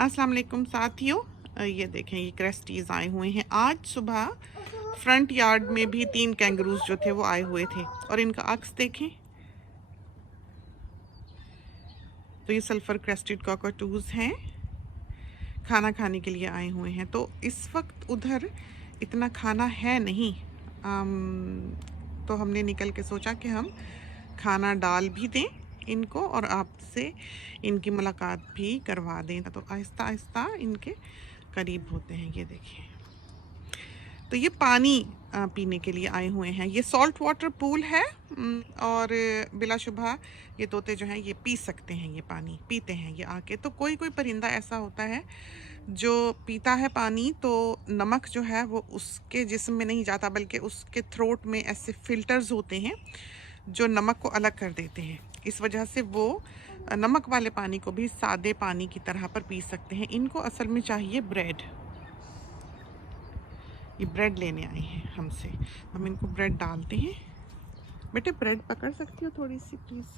अस्सलाम वालेकुम साथियों, ये देखें ये क्रेस्टीज आए हुए हैं। आज सुबह फ्रंट यार्ड में भी 3 कैंगरूज जो थे वो आए हुए थे और इनका अक्स देखें। तो ये सल्फर क्रेस्टेड कॉकटूज हैं, खाना खाने के लिए आए हुए हैं। तो इस वक्त उधर इतना खाना है नहीं, तो हमने निकल के सोचा कि हम खाना डाल भी दें इनको और आपसे इनकी मुलाकात भी करवा दें। तो आहिस्ता आहिस्ता इनके करीब होते हैं। ये देखिए, तो ये पानी पीने के लिए आए हुए हैं। ये सॉल्ट वाटर पूल है और बिलाशुबा ये तोते जो हैं ये पी सकते हैं, ये पानी पीते हैं ये आके। तो कोई कोई परिंदा ऐसा होता है जो पीता है पानी, तो नमक जो है वो उसके जिस्म में नहीं जाता बल्कि उसके थ्रोट में ऐसे फिल्टर्स होते हैं जो नमक को अलग कर देते हैं। इस वजह से वो नमक वाले पानी को भी सादे पानी की तरह पर पी सकते हैं। इनको असल में चाहिए ब्रेड। ये ब्रेड लेने आए हैं हमसे, हम इनको ब्रेड डालते हैं। बेटे ब्रेड पकड़ सकती हो थोड़ी सी प्लीज़?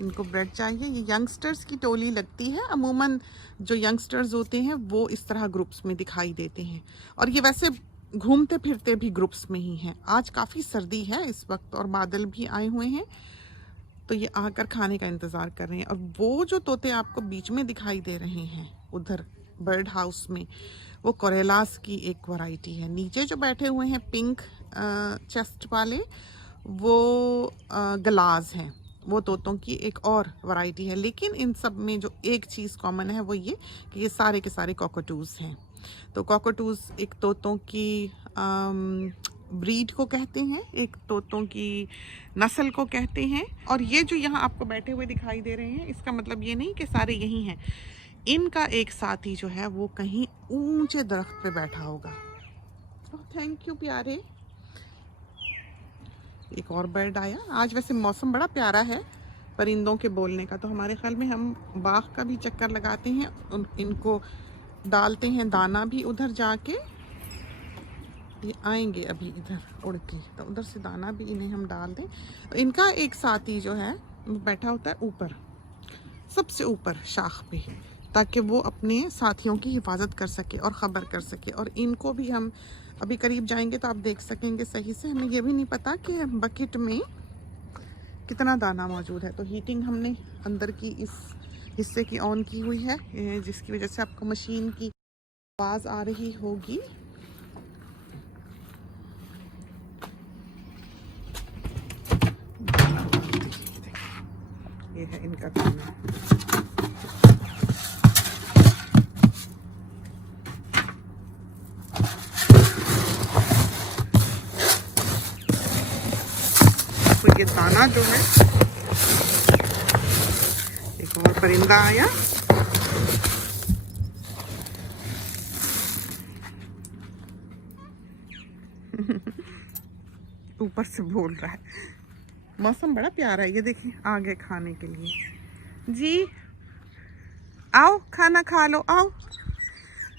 इनको ब्रेड चाहिए। ये यंगस्टर्स की टोली लगती है। अमूमन जो यंगस्टर्स होते हैं वो इस तरह ग्रुप्स में दिखाई देते हैं और ये वैसे घूमते फिरते भी ग्रुप्स में ही हैं। आज काफ़ी सर्दी है इस वक्त और बादल भी आए हुए हैं, तो ये आकर खाने का इंतज़ार कर रहे हैं। और वो जो तोते आपको बीच में दिखाई दे रहे हैं उधर बर्ड हाउस में, वो कोरेलास की एक वैरायटी है। नीचे जो बैठे हुए हैं पिंक चेस्ट वाले, वो गलाज हैं। वो तोतों की एक और वैरायटी है। लेकिन इन सब में जो एक चीज़ कॉमन है वो ये कि ये सारे के सारे कॉकटूज़ हैं। तो कॉकटूज़ एक तोतों की ब्रीड को कहते हैं, एक तोतों की नस्ल को कहते हैं। और ये जो यहाँ आपको बैठे हुए दिखाई दे रहे हैं, इसका मतलब ये नहीं कि सारे यही हैं। इनका एक साथी जो है वो कहीं ऊंचे दरख्त पे बैठा होगा। थैंक यू प्यारे। एक और बर्ड आया। आज वैसे मौसम बड़ा प्यारा है परिंदों के बोलने का, तो हमारे ख्याल में हम बाग का भी चक्कर लगाते हैं, इनको डालते हैं दाना भी उधर जाके। ये आएंगे अभी इधर उड़ के, तो उधर से दाना भी इन्हें हम डाल दें। तो इनका एक साथी जो है वो बैठा होता है ऊपर, सबसे ऊपर शाख पे, ताकि वो अपने साथियों की हिफाजत कर सके और ख़बर कर सके। और इनको भी हम अभी करीब जाएंगे तो आप देख सकेंगे सही से। हमें ये भी नहीं पता कि बकेट में कितना दाना मौजूद है। तो हीटिंग हमने अंदर की इस हिस्से की ऑन की हुई है, जिसकी वजह से आपको मशीन की आवाज़ आ रही होगी। ये है इनका खाना। तो ये दाना जो है, एक और परिंदा आया। ऊपर से बोल रहा है। मौसम बड़ा प्यारा है। ये देखिए आ गए खाने के लिए। जी आओ खाना खा लो, आओ।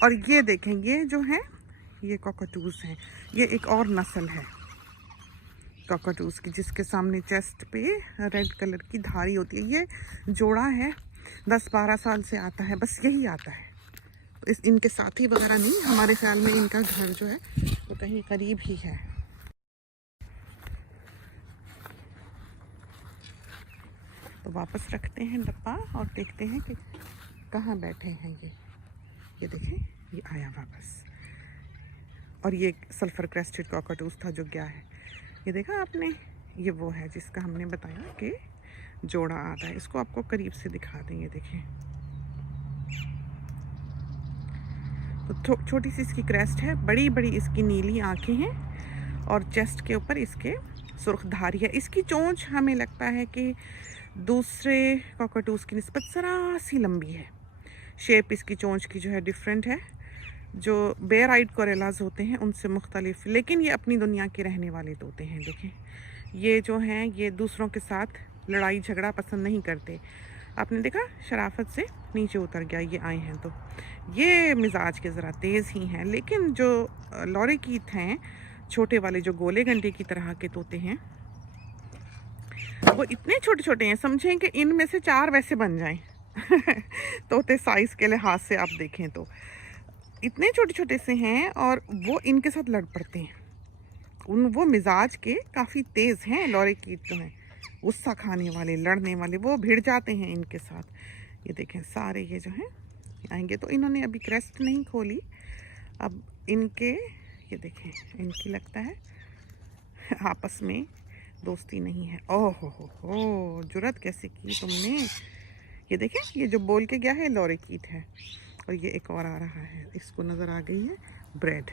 और ये देखें, ये जो है ये कॉकटूज़ हैं। ये एक और नस्ल है कॉकटूज़ की, जिसके सामने चेस्ट पे रेड कलर की धारी होती है। ये जोड़ा है, 10-12 साल से आता है, बस यही आता है। तो इनके साथी वगैरह नहीं, हमारे ख्याल में इनका घर जो है वो कहीं करीब ही है। तो वापस रखते हैं डब्बा और देखते हैं कि कहाँ बैठे हैं ये देखें, ये आया वापस। और ये सल्फर क्रेस्टेड कॉकटूज़ था जो गया है। ये देखा आपने, ये वो है जिसका हमने बताया कि जोड़ा आता है। इसको आपको करीब से दिखा दें। ये देखें, तो छोटी सी इसकी क्रेस्ट है, बड़ी बड़ी इसकी नीली आंखें हैं और चेस्ट के ऊपर इसके सुर्ख धारी है। इसकी चोंच हमें लगता है कि दूसरे कॉकटूज़ की निस्बत ज़रा सी लंबी है। शेप इसकी चोंच की जो है डिफरेंट है। जो बेयर आइड कोरेलाज होते हैं उनसे मुख्तलिफ, लेकिन ये अपनी दुनिया के रहने वाले तोते हैं। देखें, ये जो हैं ये दूसरों के साथ लड़ाई झगड़ा पसंद नहीं करते। आपने देखा, शराफत से नीचे उतर गया। ये आए हैं तो ये मिजाज के ज़रा तेज़ ही हैं। लेकिन जो लॉरेकीट हैं, छोटे वाले जो गोले गंडे की तरह के तोते हैं, वो इतने छोटे छोटे हैं, समझें कि इनमें से 4 वैसे बन जाएं। तोते साइज़ के लिहाज से आप देखें तो इतने छोटे-छोटे से हैं और वो इनके साथ लड़ पड़ते हैं। वो मिजाज के काफ़ी तेज़ हैं लॉरेकीट जो हैं, गुस्सा खाने वाले, लड़ने वाले, वो भिड़ जाते हैं इनके साथ। ये देखें सारे ये जो हैं आएँगे, तो इन्होंने अभी क्रेस्ट नहीं खोली। अब इनके ये देखें, इनकी लगता है आपस में दोस्ती नहीं है। ओह हो! जुर्रत कैसे की तुमने? ये देखें, ये जो बोल के गया है लॉरेकीट है, और ये एक और आ रहा है, इसको नज़र आ गई है ब्रेड,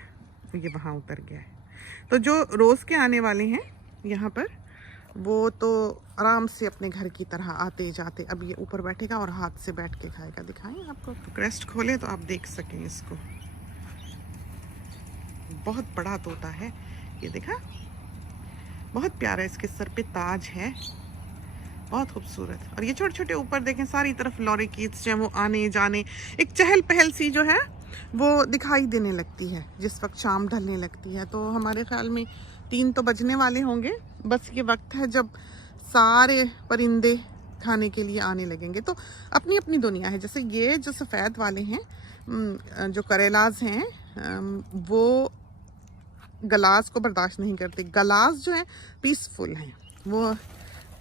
ये वहाँ उतर गया है। तो जो रोज़ के आने वाले हैं यहाँ पर, वो तो आराम से अपने घर की तरह आते जाते। अब ये ऊपर बैठेगा और हाथ से बैठ के खाएगा। दिखाएं आपको, तो क्रेस्ट खोले तो आप देख सकें इसको। बहुत बड़ा तोता है, ये देखा, बहुत प्यारा, इसके सर पे ताज है, बहुत खूबसूरत। और ये छोटे छोटे ऊपर देखें, सारी तरफ लॉरेकीट्स जो है वो आने जाने, एक चहल पहल सी जो है वो दिखाई देने लगती है जिस वक्त शाम ढलने लगती है। तो हमारे ख्याल में 3 तो बजने वाले होंगे, बस ये वक्त है जब सारे परिंदे खाने के लिए आने लगेंगे। तो अपनी अपनी दुनिया है। जैसे ये जो सफ़ेद वाले हैं, जो करेलाज हैं, वो गलास को बर्दाश्त नहीं करते। गलास जो है पीसफुल हैं। वो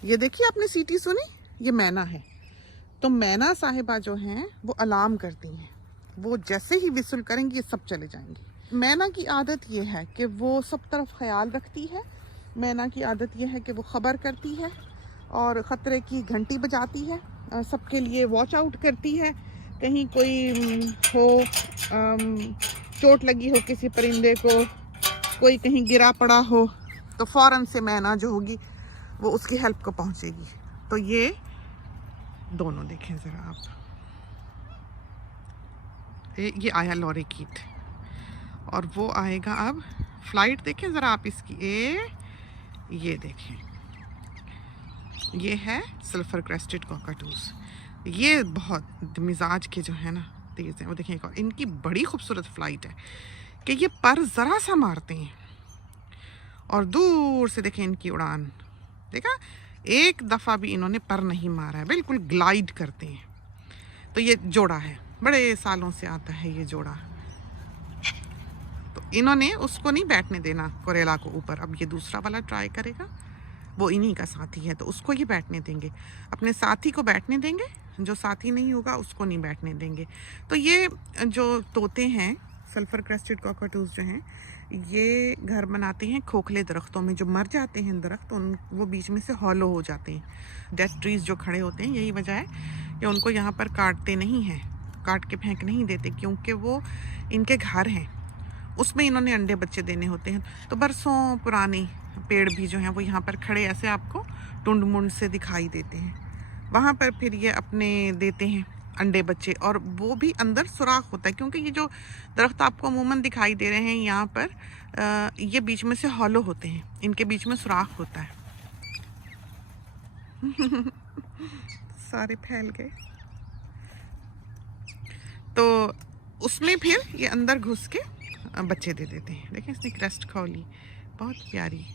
ये देखिए, आपने सीटी सुनी, ये मैना है। तो मैना साहिबा जो हैं वो अलार्म करती हैं, वो जैसे ही विसल करेंगी ये सब चले जाएंगे। मैना की आदत ये है कि वो सब तरफ ख्याल रखती है। मैना की आदत ये है कि वो ख़बर करती है और ख़तरे की घंटी बजाती है, सबके लिए वॉच आउट करती है। कहीं कोई हो, चोट लगी हो किसी परिंदे को, कोई कहीं गिरा पड़ा हो, तो फ़ौरन से मैना जो होगी वो उसकी हेल्प को पहुंचेगी। तो ये दोनों देखें ज़रा आप, ये आया लॉरेकीट और वो आएगा अब फ्लाइट। देखें ज़रा आप इसकी, ये देखें, ये है सल्फर क्रेस्टेड कॉकटूज़। ये बहुत मिजाज के जो है ना तेज़ हैं। वो देखें, एक और इनकी बड़ी खूबसूरत फ़्लाइट है कि ये पर ज़रा सा मारते हैं और दूर से देखें इनकी उड़ान। देखा, एक दफ़ा भी इन्होंने पर नहीं मारा है, बिल्कुल ग्लाइड करते हैं। तो ये जोड़ा है, बड़े सालों से आता है ये जोड़ा। तो इन्होंने उसको नहीं बैठने देना, कोरेला को ऊपर। अब ये दूसरा वाला ट्राई करेगा, वो इन्हीं का साथी है तो उसको ही बैठने देंगे। अपने साथी को बैठने देंगे, जो साथी नहीं होगा उसको नहीं बैठने देंगे। तो ये जो तोते हैं सल्फर क्रेस्टेड कॉकटूज़ जो हैं, ये घर बनाते हैं खोखले दरख्तों में। जो मर जाते हैं दरख्त, वो बीच में से हॉलो हो जाते हैं। डेड ट्रीज जो खड़े होते हैं, यही वजह है कि उनको यहाँ पर काटते नहीं हैं, काट के फेंक नहीं देते, क्योंकि वो इनके घर हैं, उसमें इन्होंने अंडे बच्चे देने होते हैं। तो बरसों पुराने पेड़ भी जो हैं वो यहाँ पर खड़े ऐसे आपको टुंड मुंड से दिखाई देते हैं। वहाँ पर फिर ये अपने देते हैं अंडे बच्चे, और वो भी अंदर सुराख होता है, क्योंकि ये जो दरख्त आपको अमूमन दिखाई दे रहे हैं यहाँ पर, ये बीच में से हॉलो होते हैं, इनके बीच में सुराख होता है। सारे फैल गए, तो उसमें फिर ये अंदर घुस के बच्चे दे देते हैं। देखें, इसने क्रेस्ट खोली, बहुत प्यारी।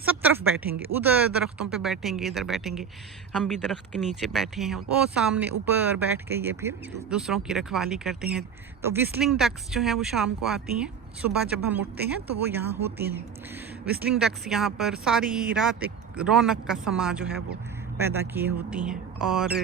सब तरफ बैठेंगे, उधर दरख्तों पे बैठेंगे, इधर बैठेंगे, हम भी दरख्त के नीचे बैठे हैं, वो सामने ऊपर बैठ के ये फिर दूसरों की रखवाली करते हैं। तो विस्लिंग डक्स जो हैं वो शाम को आती हैं, सुबह जब हम उठते हैं तो वो यहाँ होती हैं। विस्लिंग डक्स यहाँ पर सारी रात एक रौनक का समा जो है वो पैदा किए होती हैं, और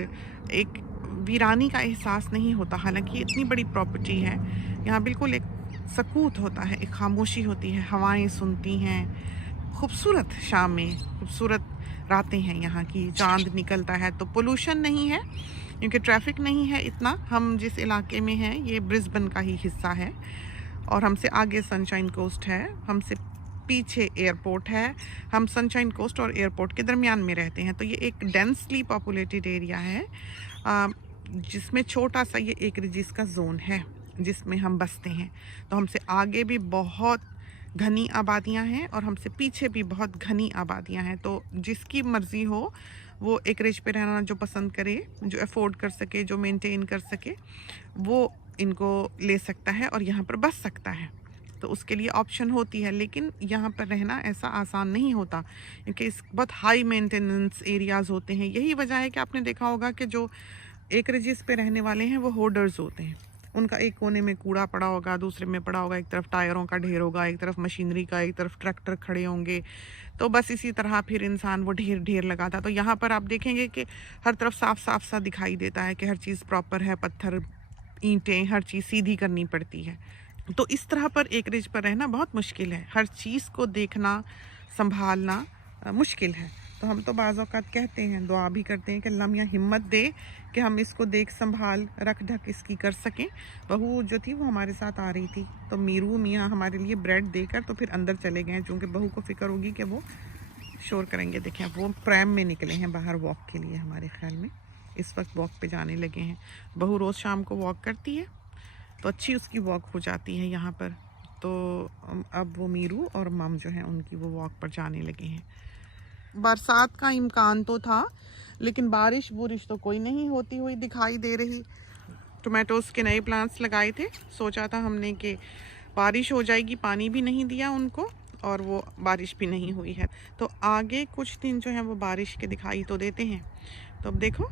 एक वीरानी का एहसास नहीं होता। हालांकि इतनी बड़ी प्रॉपर्टी है, यहाँ बिल्कुल एक सकूत होता है, एक खामोशी होती है, हवाएं सुनती हैं। खूबसूरत शाम में खूबसूरत रातें हैं यहाँ की, चांद निकलता है, तो पोल्यूशन नहीं है क्योंकि ट्रैफिक नहीं है इतना। हम जिस इलाके में हैं ये ब्रिस्बेन का ही हिस्सा है, और हमसे आगे सनशाइन कोस्ट है, हमसे पीछे एयरपोर्ट है। हम सनशाइन कोस्ट और एयरपोर्ट के दरमियान में रहते हैं। तो ये एक डेंसली पॉपुलेटेड एरिया है, जिसमें छोटा सा ये एक रजिस का जोन है जिसमें हम बसते हैं। तो हमसे आगे भी बहुत घनी आबादियां हैं और हमसे पीछे भी बहुत घनी आबादियां हैं। तो जिसकी मर्ज़ी हो वो एक रिज पे रहना जो पसंद करे, जो अफोर्ड कर सके, जो मेंटेन कर सके, वो इनको ले सकता है और यहाँ पर बस सकता है। तो उसके लिए ऑप्शन होती है, लेकिन यहाँ पर रहना ऐसा आसान नहीं होता क्योंकि इस बहुत हाई मेंटेनेंस एरियाज़ होते हैं। यही वजह है कि आपने देखा होगा कि जो एक रिजिस पे रहने वाले हैं वो होर्डर्स होते हैं। उनका एक कोने में कूड़ा पड़ा होगा, दूसरे में पड़ा होगा, एक तरफ टायरों का ढेर होगा, एक तरफ मशीनरी का, एक तरफ ट्रैक्टर खड़े होंगे। तो बस इसी तरह फिर इंसान वो ढेर ढेर लगाता। तो यहाँ पर आप देखेंगे कि हर तरफ साफ साफ सा दिखाई देता है कि हर चीज़ प्रॉपर है, पत्थर, ईंटें, हर चीज़ सीधी करनी पड़ती है। तो इस तरह पर एकरेज पर रहना बहुत मुश्किल है। हर चीज़ को देखना, संभालना मुश्किल है। तो हम तो बाज़ औक़ात कहते हैं, दुआ भी करते हैं कि अल्लाह मियाँ हिम्मत दे कि हम इसको देख संभाल रख ढक इसकी कर सकें। बहू जो थी वो हमारे साथ आ रही थी, तो मीरू मियाँ हमारे लिए ब्रेड देकर तो फिर अंदर चले गए, चूँकि बहू को फ़िक्र होगी कि वो शोर करेंगे। देखें वो प्रैम में निकले हैं बाहर वॉक के लिए। हमारे ख्याल में इस वक्त वॉक पे जाने लगे हैं। बहू रोज़ शाम को वॉक करती है तो अच्छी उसकी वॉक हो जाती है यहाँ पर। तो अब वो मीरू और मम जो हैं उनकी वो वॉक पर जाने लगे हैं। बरसात का इम्कान तो था, लेकिन बारिश बुरिश तो कोई नहीं होती हुई दिखाई दे रही। टोमेटोज़ के नए प्लांट्स लगाए थे, सोचा था हमने कि बारिश हो जाएगी, पानी भी नहीं दिया उनको और वो बारिश भी नहीं हुई है। तो आगे कुछ दिन जो है वो बारिश के दिखाई तो देते हैं। तो अब देखो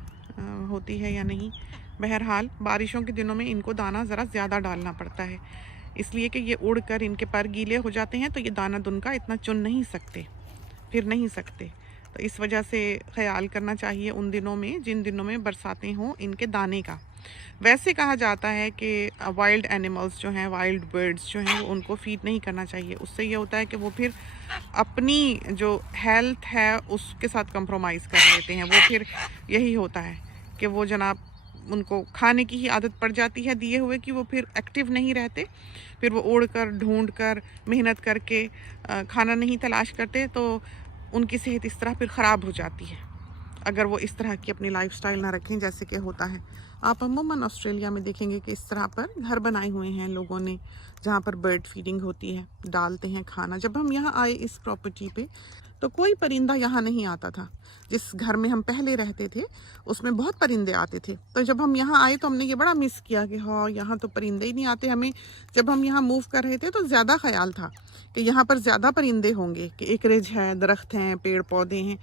होती है या नहीं। बहरहाल बारिशों के दिनों में इनको दाना ज़रा ज़्यादा डालना पड़ता है, इसलिए कि ये उड़कर इनके पर गीले हो जाते हैं, तो ये दाना दुनका इतना चुन नहीं सकते, फिर नहीं सकते। तो इस वजह से ख्याल करना चाहिए उन दिनों में जिन दिनों में बरसातें हों इनके दाने का। वैसे कहा जाता है कि वाइल्ड एनिमल्स जो हैं, वाइल्ड बर्ड्स जो हैं, वो उनको फीड नहीं करना चाहिए। उससे ये होता है कि वो फिर अपनी जो हेल्थ है उसके साथ कंप्रोमाइज़ कर लेते हैं। वो फिर यही होता है कि वो जनाब उनको खाने की ही आदत पड़ जाती है दिए हुए कि वो फिर एक्टिव नहीं रहते। फिर वो उड़ कर, ढूंढ कर, मेहनत करके खाना नहीं तलाश करते, तो उनकी सेहत इस तरह फिर ख़राब हो जाती है अगर वो इस तरह की अपनी लाइफस्टाइल ना रखें जैसे कि होता है। आप अमूमन ऑस्ट्रेलिया में देखेंगे कि इस तरह पर घर बनाए हुए हैं लोगों ने जहाँ पर बर्ड फीडिंग होती है, डालते हैं खाना। जब हम यहाँ आए इस प्रॉपर्टी पे तो कोई परिंदा यहाँ नहीं आता था। जिस घर में हम पहले रहते थे उसमें बहुत परिंदे आते थे। तो जब हम यहाँ आए तो हमने ये बड़ा मिस किया कि हाँ यहाँ तो परिंदे ही नहीं आते। हमें जब हम यहाँ मूव कर रहे थे तो ज़्यादा ख्याल था कि यहाँ पर ज़्यादा परिंदे होंगे, कि एकरेज है, दरख्त हैं, पेड़ पौधे हैं।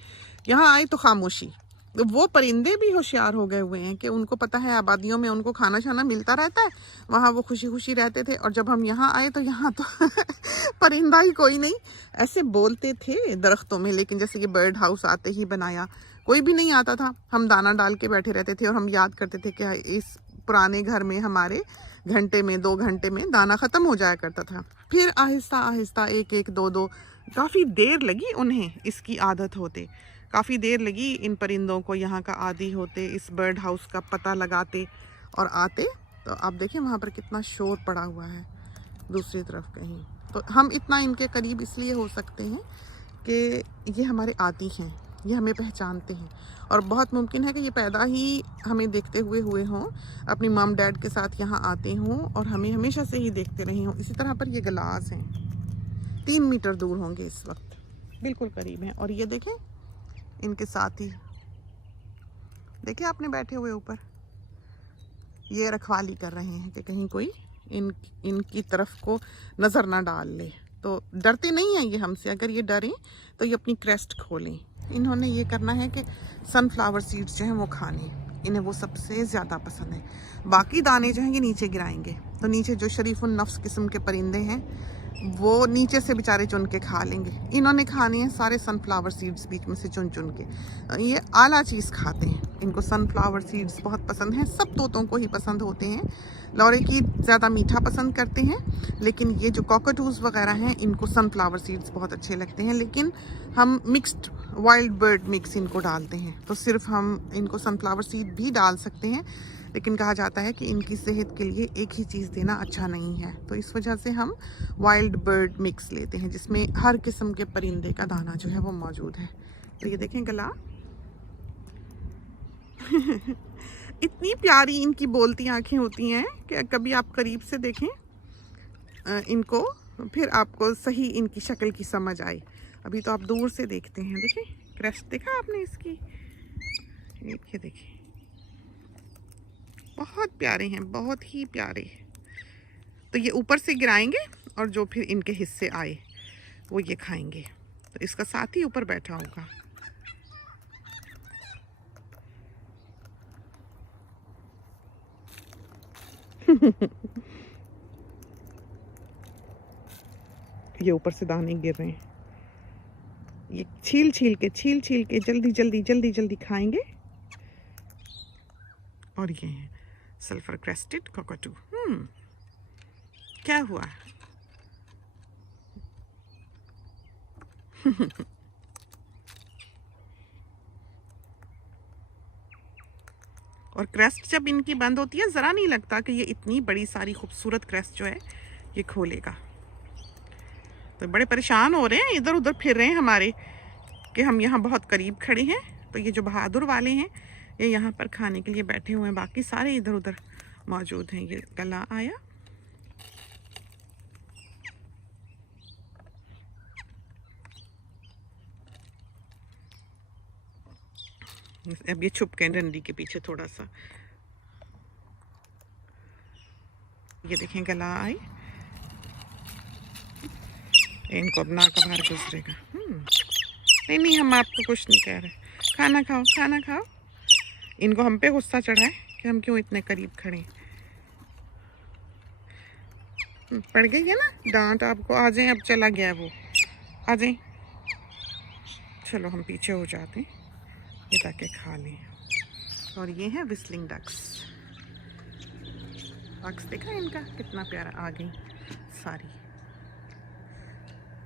यहाँ आए तो खामोशी। तो वो परिंदे भी होशियार हो गए हुए हैं कि उनको पता है आबादियों में उनको खाना शाना मिलता रहता है, वहाँ वो खुशी खुशी रहते थे। और जब हम यहाँ आए तो यहाँ तो परिंदा ही कोई नहीं। ऐसे बोलते थे दरख्तों में, लेकिन जैसे कि बर्ड हाउस आते ही बनाया, कोई भी नहीं आता था। हम दाना डाल के बैठे रहते थे और हम याद करते थे कि इस पुराने घर में हमारे घंटे में, 2 घंटे में दाना ख़त्म हो जाया करता था। फिर आहिस्ता आहिस्ता एक एक, दो दो, काफ़ी देर लगी उन्हें इसकी आदत होते। काफ़ी देर लगी इन परिंदों को यहाँ का आदी होते, इस बर्ड हाउस का पता लगाते और आते। तो आप देखें वहाँ पर कितना शोर पड़ा हुआ है दूसरी तरफ कहीं। तो हम इतना इनके करीब इसलिए हो सकते हैं कि ये हमारे आदी हैं, ये हमें पहचानते हैं। और बहुत मुमकिन है कि ये पैदा ही हमें देखते हुए हुए हों, अपनी मम डैड के साथ यहाँ आते हों और हमें हमेशा से ही देखते रहे हों। इसी तरह पर ये गलास हैं, 3 मीटर दूर होंगे इस वक्त, बिल्कुल करीब हैं। और ये देखें इनके साथ ही, देखिए आपने बैठे हुए ऊपर, ये रखवाली कर रहे हैं कि कहीं कोई इनकी तरफ को नज़र ना डाल ले। तो डरते नहीं हैं ये हमसे। अगर ये डरें तो ये अपनी क्रेस्ट खोलें। इन्होंने ये करना है कि सनफ्लावर सीड्स जो हैं वो खाने, इन्हें वो सबसे ज़्यादा पसंद है। बाकी दाने जो हैं ये नीचे गिराएंगे। तो नीचे जो शरीफुन नफ्स किस्म के परिंदे हैं वो नीचे से बेचारे चुन के खा लेंगे। इन्होंने खाने हैं सारे सनफ्लावर सीड्स बीच में से चुन चुन के। ये आला चीज़ खाते हैं, इनको सनफ्लावर सीड्स बहुत पसंद हैं। सब तोतों को ही पसंद होते हैं। लॉरे की ज़्यादा मीठा पसंद करते हैं, लेकिन ये जो कॉकटूज़ वगैरह हैं इनको सनफ्लावर सीड्स बहुत अच्छे लगते हैं। लेकिन हम मिक्स्ड वाइल्ड बर्ड मिक्स इनको डालते हैं, तो सिर्फ हम इनको सनफ्लावर सीड भी डाल सकते हैं। लेकिन कहा जाता है कि इनकी सेहत के लिए एक ही चीज़ देना अच्छा नहीं है। तो इस वजह से हम वाइल्ड बर्ड मिक्स लेते हैं जिसमें हर किस्म के परिंदे का दाना जो है वो मौजूद है। तो ये देखें गला इतनी प्यारी इनकी बोलती आंखें होती हैं कि कभी आप करीब से देखें इनको, फिर आपको सही इनकी शक्ल की समझ आए। अभी तो आप दूर से देखते हैं। देखें क्रेस्ट देखा आपने इसकी, ये देखिए बहुत प्यारे हैं, बहुत ही प्यारे। तो ये ऊपर से गिराएंगे और जो फिर इनके हिस्से आए वो ये खाएंगे। तो इसका साथी ऊपर बैठा होगा। ये ऊपर से दाने गिर रहे हैं। ये छील छील के जल्दी जल्दी जल्दी जल्दी खाएंगे। और ये है सल्फर क्रेस्टेड कॉकटू। क्या हुआ? और क्रेस्ट जब इनकी बंद होती है, ज़रा नहीं लगता कि ये इतनी बड़ी सारी खूबसूरत क्रेस्ट जो है ये खोलेगा। तो बड़े परेशान हो रहे हैं, इधर उधर फिर रहे हैं हमारे, कि हम यहाँ बहुत करीब खड़े हैं। तो ये जो बहादुर वाले हैं ये यहाँ पर खाने के लिए बैठे हुए हैं, बाकी सारे इधर उधर मौजूद हैं। ये गला आया। अब ये छुप गए डंडी के पीछे थोड़ा सा। ये देखें गला आई, इनको अब नाक बाहर गुजरेगा। नहीं नहीं, हम आपको कुछ नहीं कह रहे। खाना खाओ, खाना खाओ। इनको हम पे गुस्सा चढ़ा है कि हम क्यों इतने करीब खड़े। पड़ गई है ना डांट आपको। आ जाएं, अब चला गया वो, आ जाएं। चलो हम पीछे हो जाते हैं ये ताकि खा लें। और ये है विस्लिंग डक्स। डक्स देखा इनका कितना प्यारा, आ गई सारी।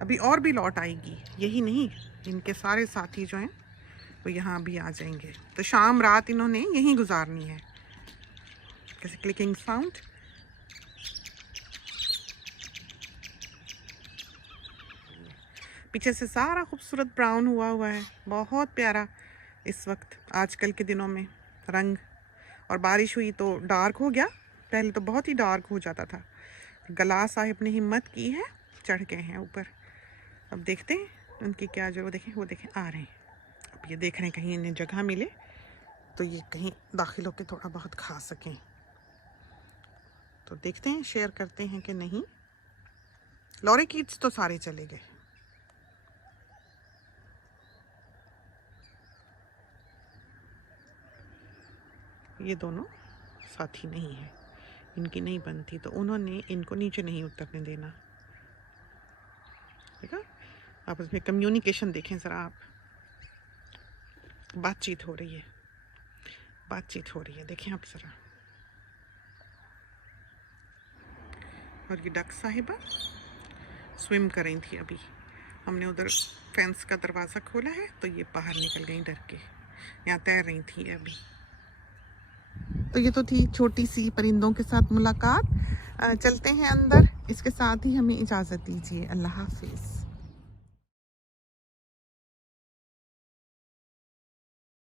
अभी और भी लौट आएगी, यही नहीं, इनके सारे साथी जो हैं वो यहाँ भी आ जाएंगे। तो शाम रात इन्होंने यहीं गुजारनी है। कैसे क्लिकिंग साउंड। पीछे से सारा खूबसूरत ब्राउन हुआ है, बहुत प्यारा। इस वक्त आजकल के दिनों में रंग, और बारिश हुई तो डार्क हो गया। पहले तो बहुत ही डार्क हो जाता था। गला साहिब ने हिम्मत की है, चढ़ गए हैं ऊपर। अब देखते हैं उनकी क्या जो, देखें वो देखें आ रहे हैं। अब ये देख रहे हैं कहीं इन्हें जगह मिले तो ये कहीं दाखिल होकर थोड़ा बहुत खा सकें। तो देखते हैं शेयर करते हैं कि नहीं। लॉरीकिड्स तो सारे चले गए। ये दोनों साथी नहीं है, इनकी नहीं बनती, तो उन्होंने इनको नीचे नहीं उतरने देना। देखा, आपस में कम्युनिकेशन देखें ज़रा आप। बातचीत हो रही है, बातचीत हो रही है, देखें आप ज़रा। और ये डक साहिबा स्विम कर रही थी। अभी हमने उधर फेंस का दरवाज़ा खोला है तो ये बाहर निकल गई डर के, यहाँ तैर रही थी अभी। तो ये तो थी छोटी सी परिंदों के साथ मुलाकात। चलते हैं अंदर, इसके साथ ही हमें इजाज़त दीजिए। अल्लाह हाफिज़।